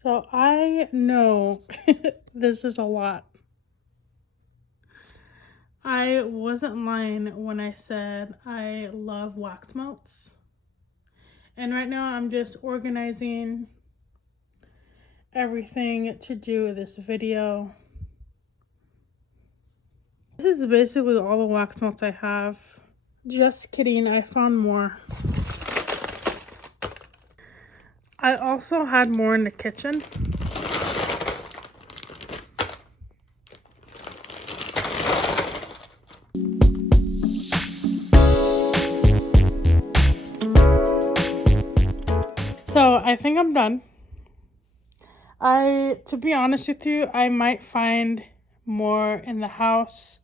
So I know this is a lot. I wasn't lying when I said I love wax melts. And right now I'm just organizing everything to do this video. This is basically all the wax melts I have. Just kidding, I found more. I also had more in the kitchen. So I think I'm done. To be honest with you, I might find more in the house,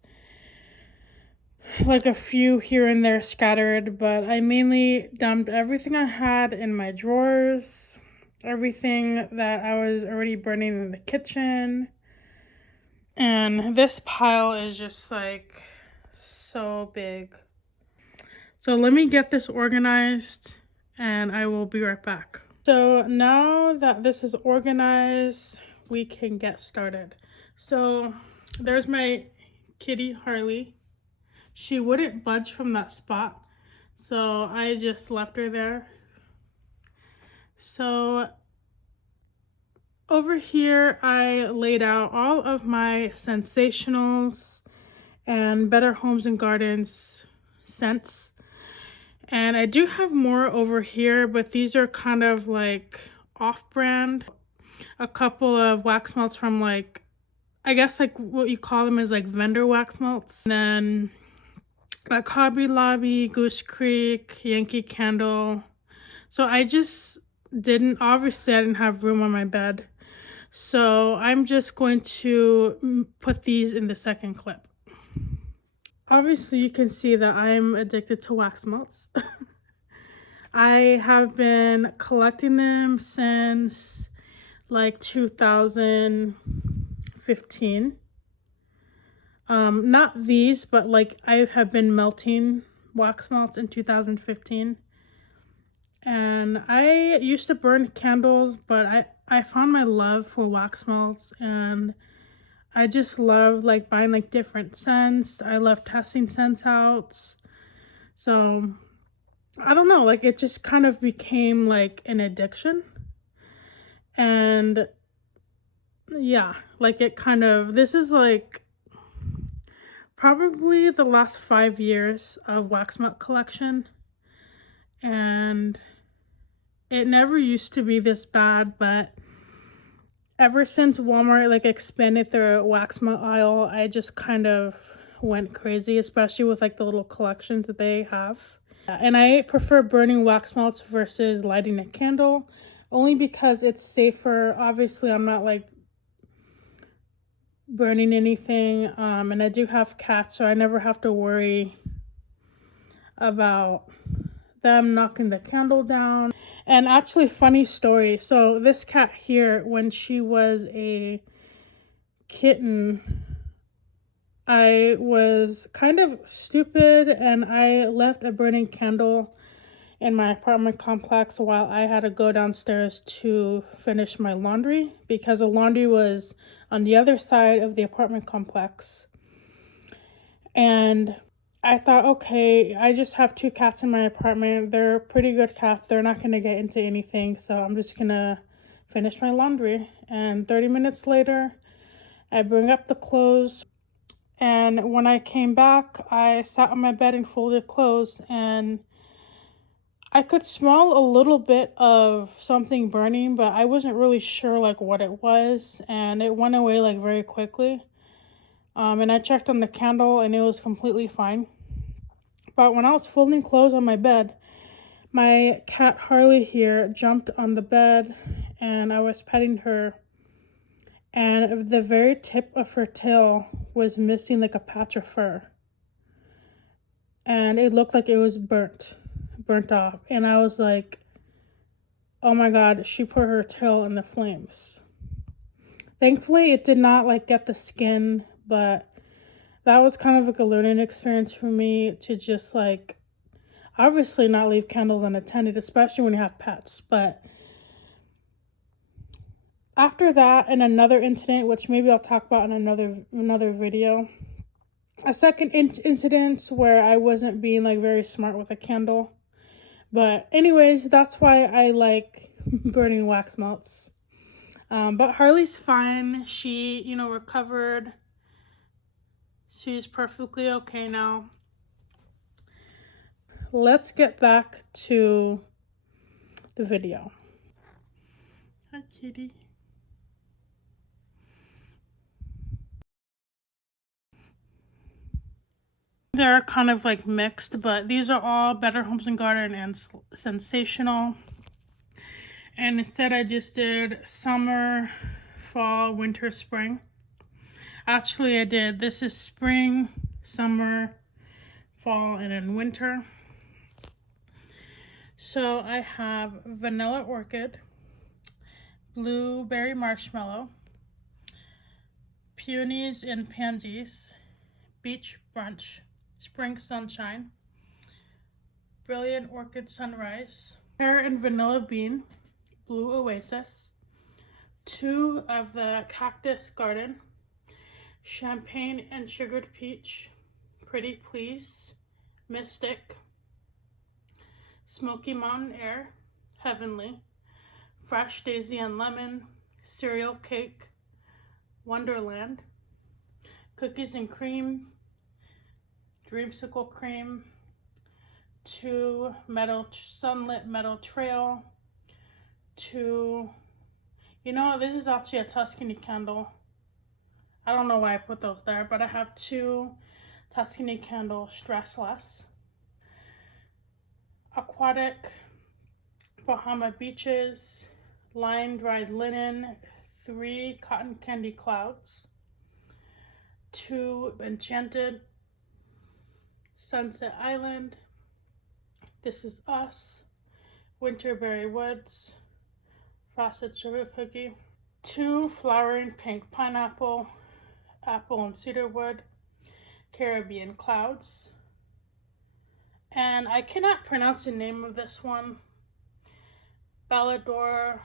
like a few here and there scattered, but I mainly dumped everything I had in my drawers, everything that I was already burning in the kitchen, and this pile is just like so big. So let me get this organized and I will be right back. So now that this is organized, we can get started. So there's my kitty Harley. She wouldn't budge from that spot, so I just left her there. So over here I laid out all of my Scentsationals and Better Homes and Gardens scents. And I do have more over here, but these are kind of like off-brand. A couple of wax melts from like, I guess like what you call them is like vendor wax melts. And then like Hobby Lobby, Goose Creek, Yankee Candle. So I just obviously I didn't have room on my bed. So I'm just going to put these in the second clip. Obviously you can see that I'm addicted to wax melts. I have been collecting them since like 2015. Not these, but like I have been melting wax melts in 2015. And I used to burn candles, but I found my love for wax melts, and I just love like buying like different scents. I love testing scents out. So I don't know, like it just kind of became like an addiction. And yeah, like this is like probably the last 5 years of wax melt collection. And it never used to be this bad, but ever since Walmart like expanded their wax melt aisle, I just kind of went crazy, especially with like the little collections that they have. And I prefer burning wax melts versus lighting a candle, only because it's safer. Obviously, I'm not like burning anything, and I do have cats, so I never have to worry about them knocking the candle down. And actually, funny story, so this cat here, when she was a kitten, I was kind of stupid and I left a burning candle in my apartment complex while I had to go downstairs to finish my laundry, because the laundry was on the other side of the apartment complex. And I thought, okay, I just have 2 cats in my apartment. They're pretty good cats. They're not going to get into anything, so I'm just going to finish my laundry. And 30 minutes later, I bring up the clothes. And when I came back, I sat on my bed and folded clothes, and I could smell a little bit of something burning, but I wasn't really sure like what it was, and it went away like very quickly. And I checked on the candle and it was completely fine. But when I was folding clothes on my bed, my cat Harley here jumped on the bed and I was petting her, and the very tip of her tail was missing like a patch of fur. And it looked like it was burnt off. And I was like, oh my god, she put her tail in the flames. Thankfully, it did not like get the skin, but that was kind of like a learning experience for me to just like obviously not leave candles unattended, especially when you have pets. But After that, and another incident, which maybe I'll talk about in another video, a second incident where I wasn't being like very smart with a candle. But anyways, that's why I like burning wax melts. But Harley's fine. She, recovered. She's perfectly okay now. Let's get back to the video. Hi, kitty. They're kind of like mixed, but these are all Better Homes and Garden and Scentsational. And instead I just did summer, fall, winter, spring. Actually I did, this is spring, summer, fall, and then winter. So I have vanilla orchid, blueberry marshmallow, peonies and pansies, beach brunch, spring sunshine, brilliant orchid sunrise, pear and vanilla bean, blue oasis, 2 of the cactus garden, champagne and sugared peach, pretty please, mystic, smoky mountain air, heavenly, fresh daisy and lemon, cereal cake, wonderland, cookies and cream, dreamsicle cream, 2 sunlit metal trail, 2, this is actually a Tuscany candle. I don't know why I put those there, but I have 2 Tuscany candle stressless, aquatic, Bahama beaches, line dried linen, 3 cotton candy clouds, 2 enchanted, Sunset Island, This Is Us, Winterberry Woods, frosted sugar cookie, 2 flowering pink pineapple, apple and cedarwood, Caribbean clouds, and I cannot pronounce the name of this one, Bellador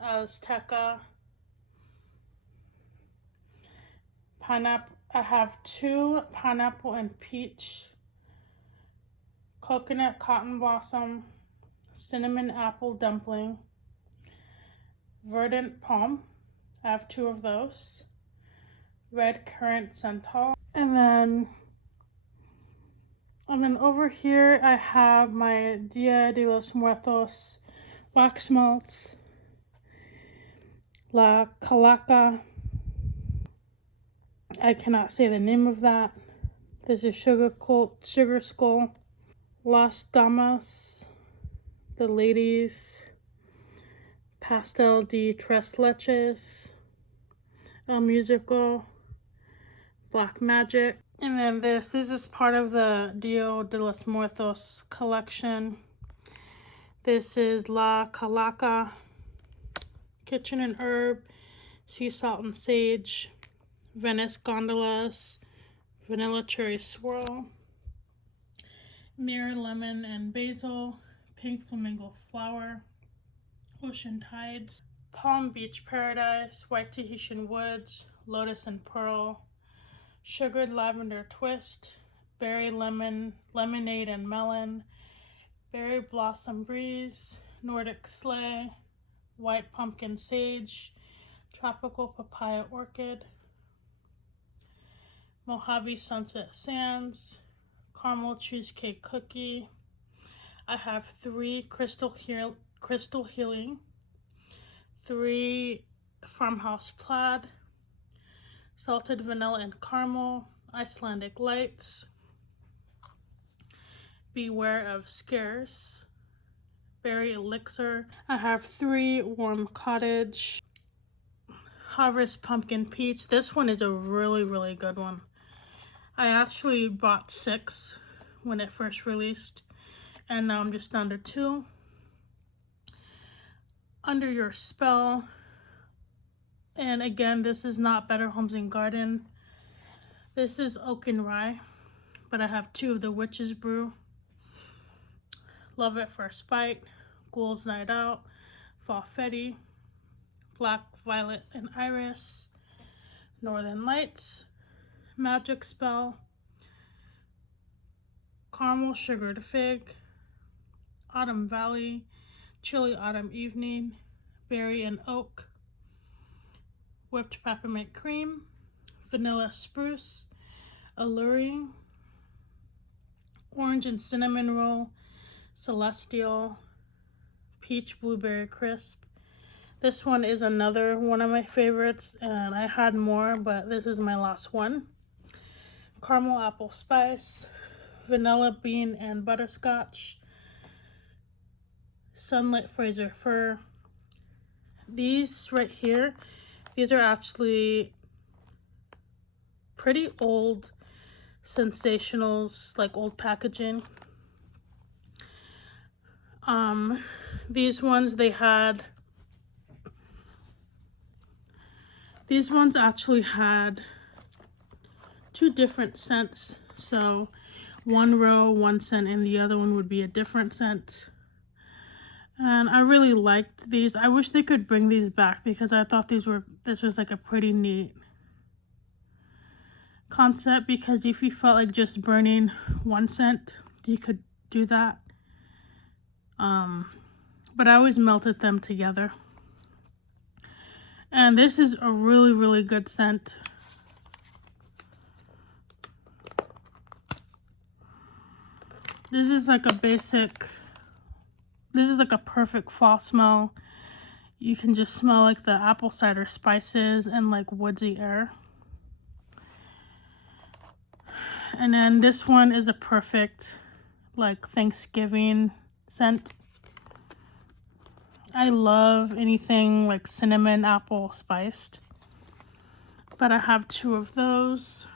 Azteca, pineapple. I have 2 pineapple and peach, coconut cotton blossom, cinnamon apple dumpling, verdant palm. I have 2 of those, red currant santal, and then over here I have my Dia de los Muertos wax melts, La Calaca. I cannot say the name of that. This is Sugar Skull, Las Damas, the ladies, Pastel de Tres Leches, El Musical, Black Magic. And then this is part of the Dia de los Muertos collection. This is La Calaca, Kitchen and Herb, Sea Salt and Sage, Venice Gondolas, Vanilla Cherry Swirl, Mirror Lemon and Basil, Pink Flamingo Flower, Ocean Tides, Palm Beach Paradise, White Tahitian Woods, Lotus and Pearl, Sugared Lavender Twist, Berry Lemon, Lemonade and Melon, Berry Blossom Breeze, Nordic Sleigh, White Pumpkin Sage, Tropical Papaya Orchid, Mojave Sunset Sands, Caramel Cheesecake Cookie. I have 3 Crystal Healing, 3 Farmhouse Plaid, Salted Vanilla and Caramel, Icelandic Lights, Beware of Scares, Berry Elixir. I have 3 Warm Cottage, Harvest Pumpkin Peach. This one is a really good one. I actually bought 6 when it first released, and now I'm just under 2. Under Your Spell. And again, this is not Better Homes and Garden. This is Oak and Rye, but I have 2 of the Witch's Brew. Love at First Bite, Ghoul's Night Out, Fall Fetty, Black Violet and Iris, Northern Lights, Magic Spell, Caramel Sugared Fig, Autumn Valley, Chilly Autumn Evening, Berry and Oak, Whipped Peppermint Cream, Vanilla Spruce, Alluring, Orange and Cinnamon Roll, Celestial, Peach Blueberry Crisp. This one is another one of my favorites, and I had more, but this is my last one. Caramel Apple Spice, Vanilla Bean and Butterscotch, Sunlit Fraser Fir. These right here, these are actually pretty old Scentsationals, like old packaging. These ones actually had 2 different scents. So one row, 1 scent, and the other one would be a different scent. And I really liked these. I wish they could bring these back because I thought this was like a pretty neat concept, because if you felt like just burning 1 scent, you could do that. But I always melted them together. And this is a really, really good scent. This is like a perfect fall smell. You can just smell like the apple cider spices and like woodsy air. And then this one is a perfect like Thanksgiving scent. I love anything like cinnamon apple spiced, but I have 2 of those.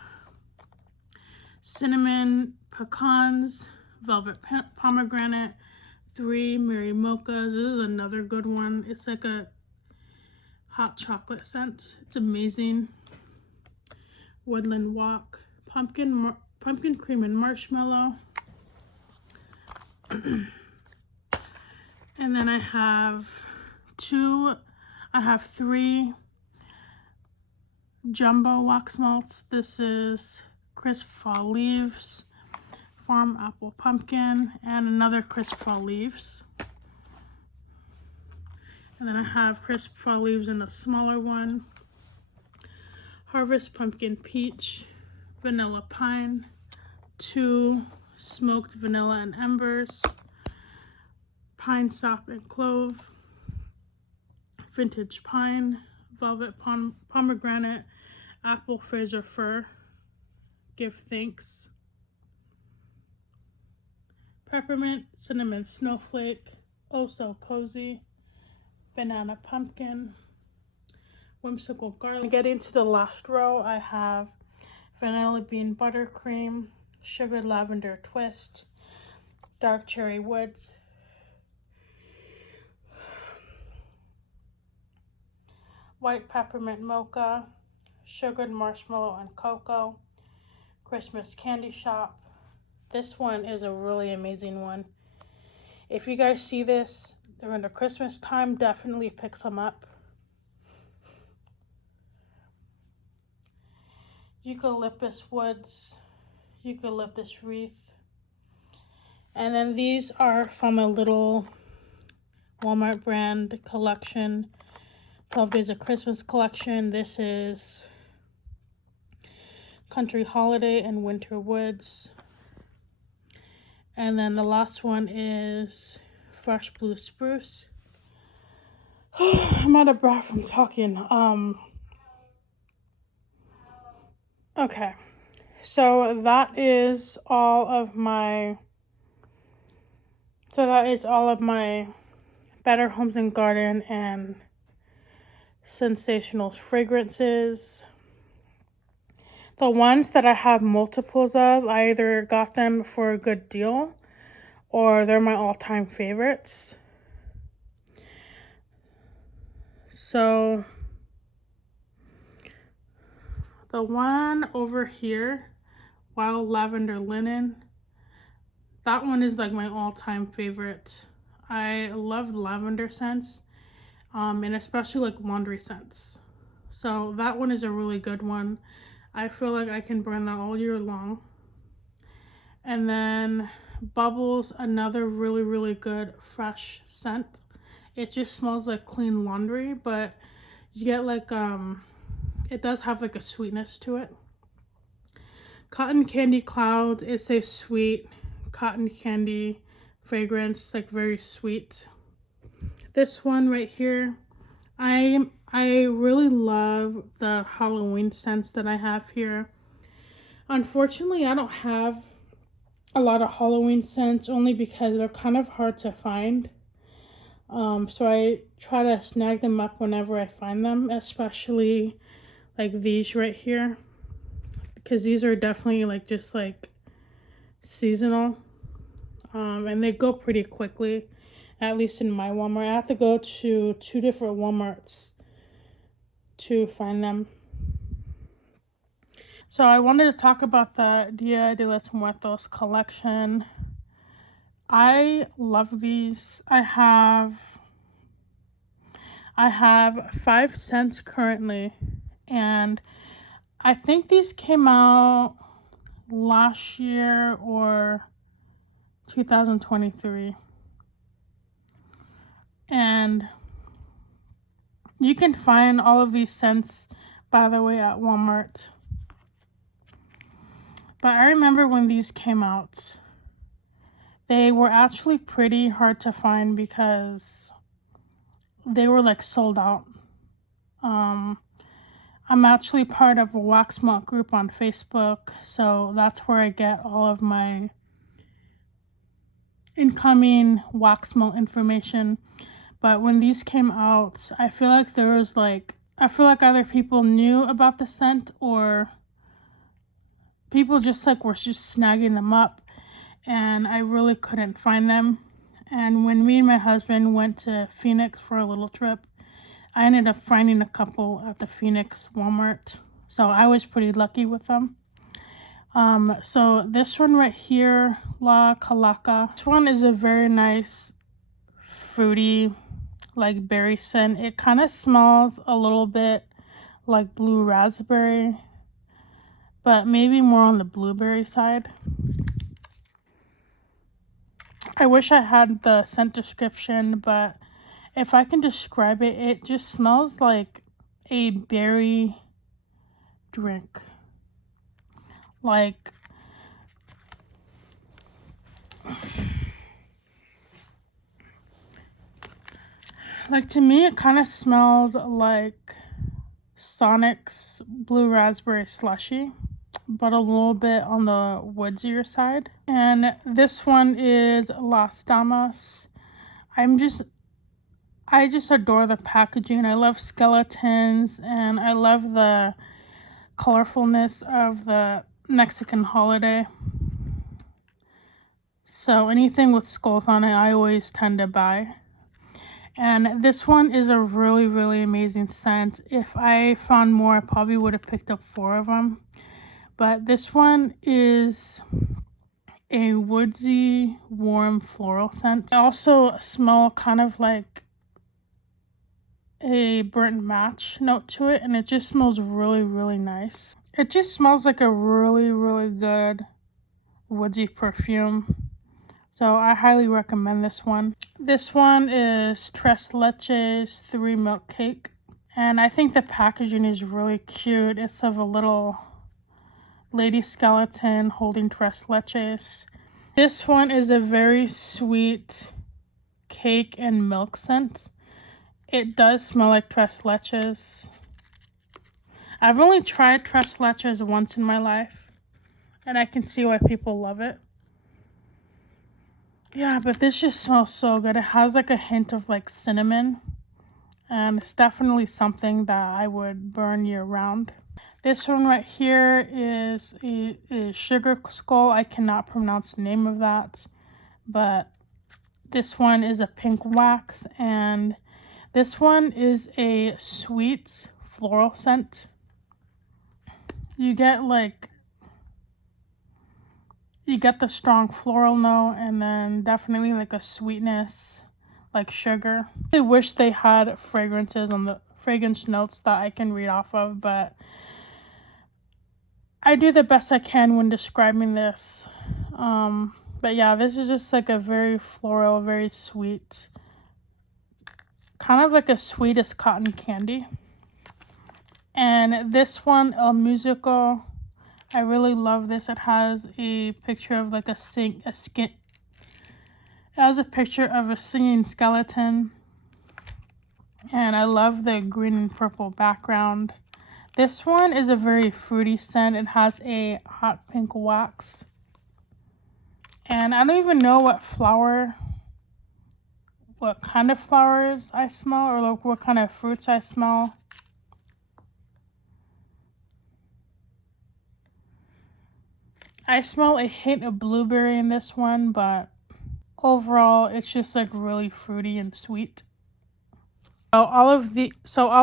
Cinnamon pecans, velvet pomegranate, 3 Mary Mochas. This is another good one. It's like a hot chocolate scent. It's amazing. Woodland Walk, pumpkin cream and marshmallow. And then I have 3 jumbo wax melts. This is Crisp Fall Leaves, Farm Apple Pumpkin, and another Crisp Fall Leaves. And then I have Crisp Fall Leaves in a smaller one. Harvest Pumpkin Peach, Vanilla Pine, 2 Smoked Vanilla and Embers, Pine Sap and Clove, Vintage Pine, Velvet Pomegranate, Apple Fraser Fir, Give Thanks, Peppermint, Cinnamon Snowflake, Oh So Cozy, Banana Pumpkin, Whimsical Garlic. Getting to the last row, I have Vanilla Bean Buttercream, Sugared Lavender Twist, Dark Cherry Woods, White Peppermint Mocha, Sugared Marshmallow and Cocoa, Christmas Candy Shop. This one is a really amazing one. If you guys see this during the Christmas time, definitely pick some up. Eucalyptus Woods, Eucalyptus Wreath. And then these are from a little Walmart brand collection, 12 Days of Christmas collection. This is Country Holiday and Winter Woods. And then the last one is Fresh Blue Spruce. I'm out of breath from talking. Okay, so that is all of my Better Homes and Garden and Scentsationals fragrances. The ones that I have multiples of, I either got them for a good deal or they're my all-time favorites. So the one over here, Wild Lavender Linen, that one is like my all-time favorite. I love lavender scents. and especially like laundry scents. So that one is a really good one. I feel like I can burn that all year long. And then Bubbles, another really, really good fresh scent. It just smells like clean laundry, but you get like, it does have like a sweetness to it. Cotton Candy Cloud, it's a sweet cotton candy fragrance, like very sweet. This one right here, I really love the Halloween scents that I have here. Unfortunately, I don't have a lot of Halloween scents only because they're kind of hard to find. So I try to snag them up whenever I find them, especially like these right here, because these are definitely like just like seasonal, and they go pretty quickly, at least in my Walmart. I have to go to 2 different Walmarts to find them. So I wanted to talk about the Dia de los Muertos collection. I love these. I have 5 scents currently, and I think these came out last year or 2023. And you can find all of these scents, by the way, at Walmart. But I remember when these came out, they were actually pretty hard to find because they were like sold out. I'm actually part of a wax melt group on Facebook, so that's where I get all of my incoming wax melt information. But when these came out, I feel like either people knew about the scent or people just like were just snagging them up, and I really couldn't find them. And when me and my husband went to Phoenix for a little trip, I ended up finding a couple at the Phoenix Walmart. So I was pretty lucky with them. So this one right here, La Calaca. This one is a very nice fruity like berry scent. It kind of smells a little bit like blue raspberry, but maybe more on the blueberry side. I wish I had the scent description, but if I can describe it, it just smells like a berry drink. Like to me, it kind of smells like Sonic's blue raspberry slushy, but a little bit on the woodsier side. And this one is Las Damas. I just adore the packaging. I love skeletons, and I love the colorfulness of the Mexican holiday. So anything with skulls on it, I always tend to buy. And this one is a really, really amazing scent. If I found more, I probably would have picked up 4 of them. But this one is a woodsy, warm floral scent. I also smell kind of like a burnt match note to it, and it just smells really, really nice. It just smells like a really, really good woodsy perfume. So I highly recommend this one. This one is Tres Leches 3 Milk Cake. And I think the packaging is really cute. It's of a little lady skeleton holding Tres Leches. This one is a very sweet cake and milk scent. It does smell like Tres Leches. I've only tried Tres Leches once in my life, and I can see why people love it. Yeah, but this just smells so good. It has like a hint of like cinnamon, and it's definitely something that I would burn year round. This one right here is a sugar skull. I cannot pronounce the name of that, but this one is a pink wax, and this one is a sweet floral scent. You get the strong floral note, and then definitely like a sweetness, like sugar. I wish they had fragrances on the fragrance notes that I can read off of, but I do the best I can when describing this. But yeah, this is just like a very floral, very sweet, kind of like a sweet as cotton candy. And this one, El Musical, I really love this. It has a picture of like it has a picture of a singing skeleton. And I love the green and purple background. This one is a very fruity scent. It has a hot pink wax. And I don't even know what kind of flowers I smell, or like what kind of fruits I smell. I smell a hint of blueberry in this one, but overall it's just like really fruity and sweet. So all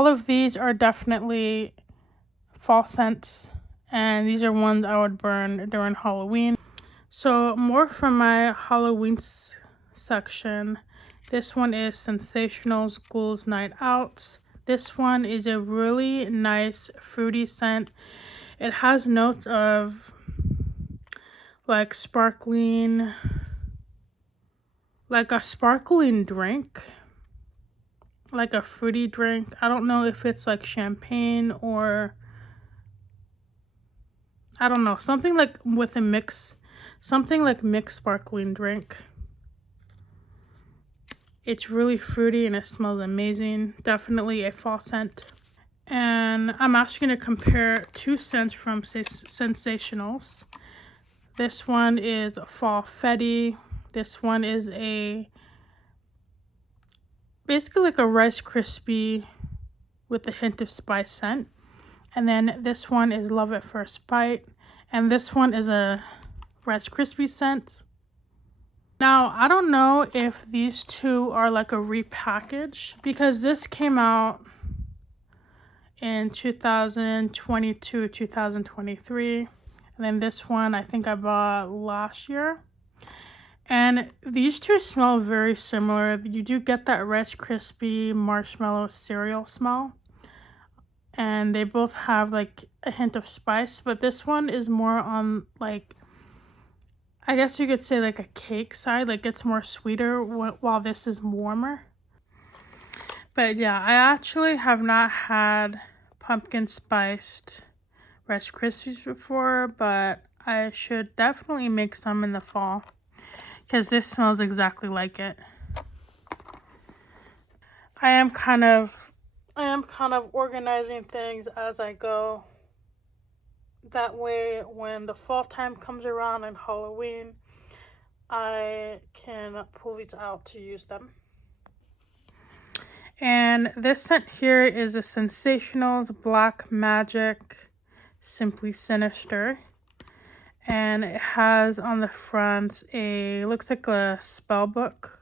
of these are definitely fall scents, and these are ones I would burn during Halloween. So more from my Halloween section. This one is Scentsationals Ghouls Night Out. This one is a really nice fruity scent. It has notes of like sparkling, like a sparkling drink, like a fruity drink. I don't know if it's like champagne or I don't know, something like with a mix, something like mixed sparkling drink. It's really fruity and it smells amazing. Definitely a fall scent. And I'm actually going to compare two scents from Scentsationals. This one is Fall Fetty. This one is basically like a Rice Krispie with a hint of spice scent. And then this one is Love at First Bite. And this one is a Rice Krispie scent. Now, I don't know if these two are like a repackage, because this came out in 2022, 2023. And then this one I think I bought last year. And these two smell very similar. You do get that Rice Krispie marshmallow cereal smell. And they both have like a hint of spice, but this one is more on like, I guess you could say like a cake side, like it's more sweeter while this is warmer. But yeah, I actually have not had pumpkin spiced Rice Krispies before, but I should definitely make some in the fall because this smells exactly like it. I am kind of organizing things as I go. That way, when the fall time comes around and Halloween, I can pull these out to use them. And this scent here is a Scentsationals Black Magic Simply Sinister. And it has on the front looks like a spell book.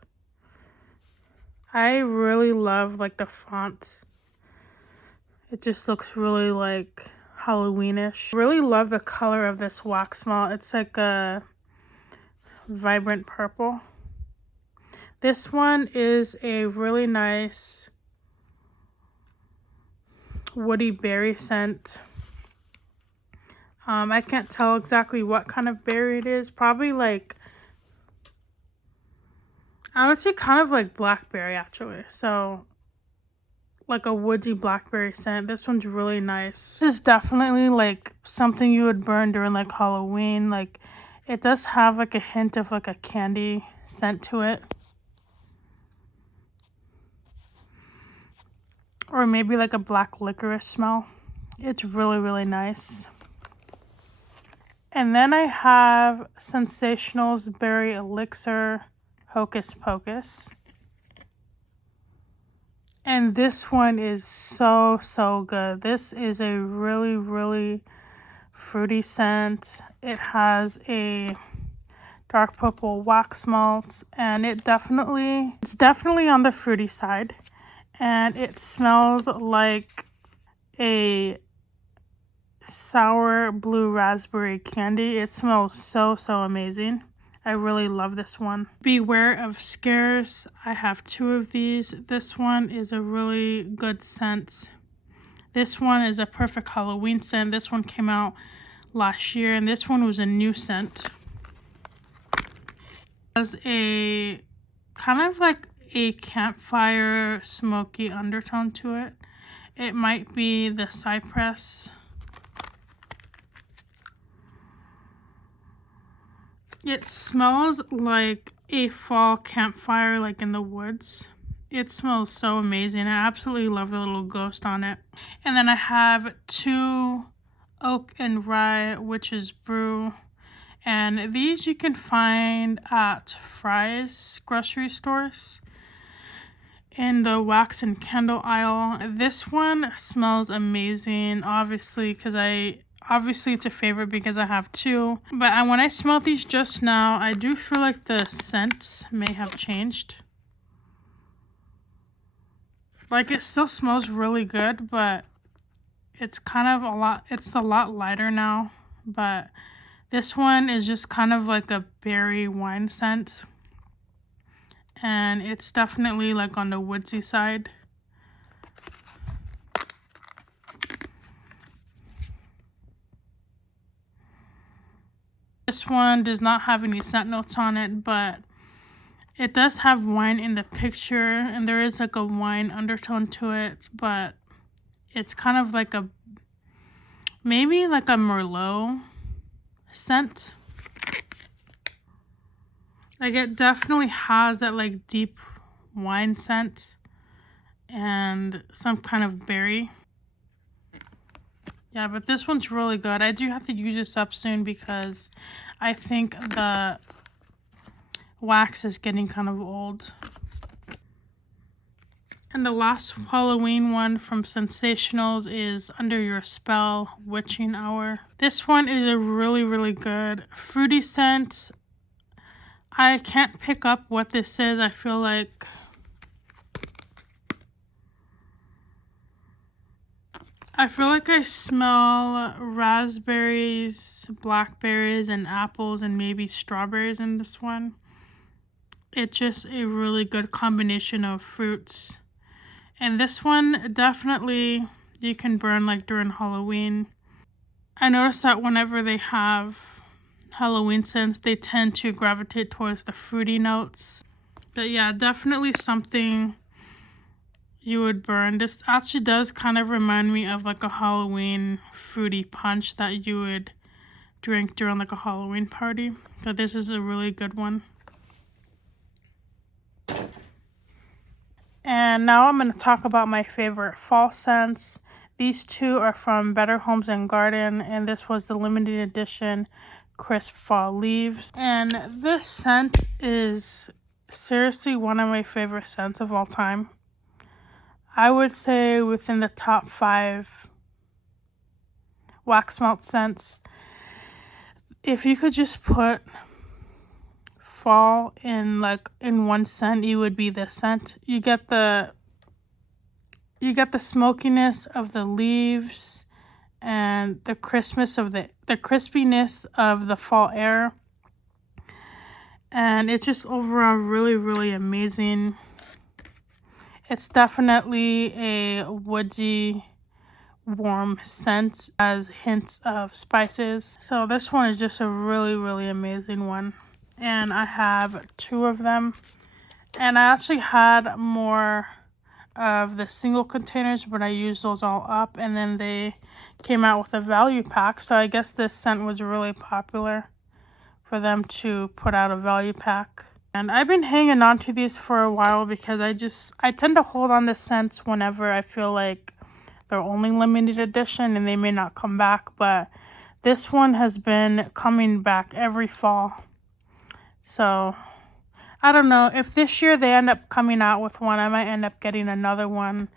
I really love like the font. It just looks really like Halloweenish. Really love the color of this wax smell. It's like a vibrant purple. This one is a really nice woody berry scent. I can't tell exactly what kind of berry it is. Probably like, I would say kind of like blackberry actually. So like a woodsy blackberry scent. This one's really nice. This is definitely like something you would burn during like Halloween. Like it does have like a hint of like a candy scent to it. Or maybe like a black licorice smell. It's really, really nice. And then I have Scentsationals Berry Elixir Hocus Pocus. And this one is so, so good. This is a really, really fruity scent. It has a dark purple wax malt, and it's definitely on the fruity side. And it smells like a sour blue raspberry candy. It smells so, so amazing. I really love this one. Beware of Scares. I have 2 of these. This one is a really good scent. This one is a perfect Halloween scent. This one came out last year, and this one was a new scent. It has a kind of like a campfire smoky undertone to it. It might be the cypress. It smells like a fall campfire, like in the woods. It smells so amazing. I absolutely love the little ghost on it. And then I have 2 oak and rye witch's brew. And these you can find at Fry's grocery stores in the wax and candle aisle. This one smells amazing, obviously it's a favorite because I have 2. But when I smelled these just now, I do feel like the scents may have changed. Like, it still smells really good, but it's kind of a lot lighter now. But this one is just kind of like a berry wine scent. And it's definitely like on the woodsy side. This one does not have any scent notes on it, but it does have wine in the picture, and there is like a wine undertone to it, but it's kind of like maybe like a Merlot scent. Like, it definitely has that like deep wine scent and some kind of berry. Yeah, but this one's really good. I do have to use this up soon because I think the wax is getting kind of old. And the last Halloween one from Scentsationals is Under Your Spell Witching Hour. This one is a really, really good fruity scent. I can't pick up what this is. I feel like I smell raspberries, blackberries, and apples, and maybe strawberries in this one. It's just a really good combination of fruits. And this one, definitely you can burn like during Halloween. I noticed that whenever they have Halloween scents, they tend to gravitate towards the fruity notes. But yeah, definitely something you would burn. This actually does kind of remind me of like a Halloween fruity punch that you would drink during like a Halloween party. But this is a really good one. And now I'm going to talk about my favorite fall scents. These 2 are from Better Homes and Garden, and this was the limited edition Crisp Fall Leaves. And this scent is seriously one of my favorite scents of all time. I would say within the top 5 wax melt scents. If you could just put fall in one scent, it would be this scent. You get the smokiness of the leaves and the crispiness of the fall air, and it's just overall really, really amazing. It's definitely a woodsy, warm scent, has hints of spices. So this one is just a really, really amazing one. And I have 2 of them. And I actually had more of the single containers, but I used those all up. And then they came out with a value pack. So I guess this scent was really popular for them to put out a value pack. And I've been hanging on to these for a while because I tend to hold on to scents whenever I feel like they're only limited edition and they may not come back. But this one has been coming back every fall. So I don't know. If this year they end up coming out with one, I might end up getting another one.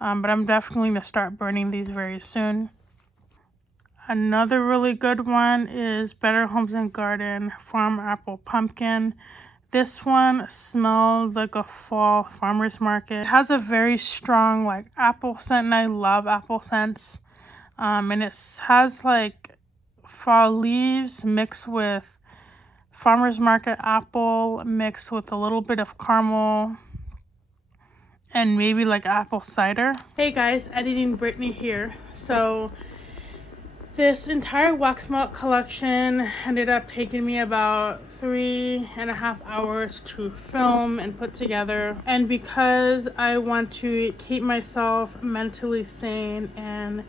But I'm definitely going to start burning these very soon. Another really good one is Better Homes and Garden Farm Apple Pumpkin. This one smells like a fall farmer's market. It has a very strong like apple scent, and I love apple scents. And it has like fall leaves mixed with farmer's market apple mixed with a little bit of caramel and maybe like apple cider. Hey guys, Editing Brittany here. So this entire wax melt collection ended up taking me about 3.5 hours to film and put together. And because I want to keep myself mentally sane and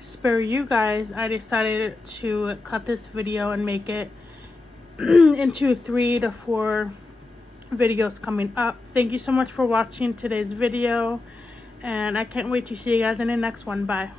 spare you guys, I decided to cut this video and make it into 3 to 4 videos coming up. Thank you so much for watching today's video, and I can't wait to see you guys in the next one. Bye.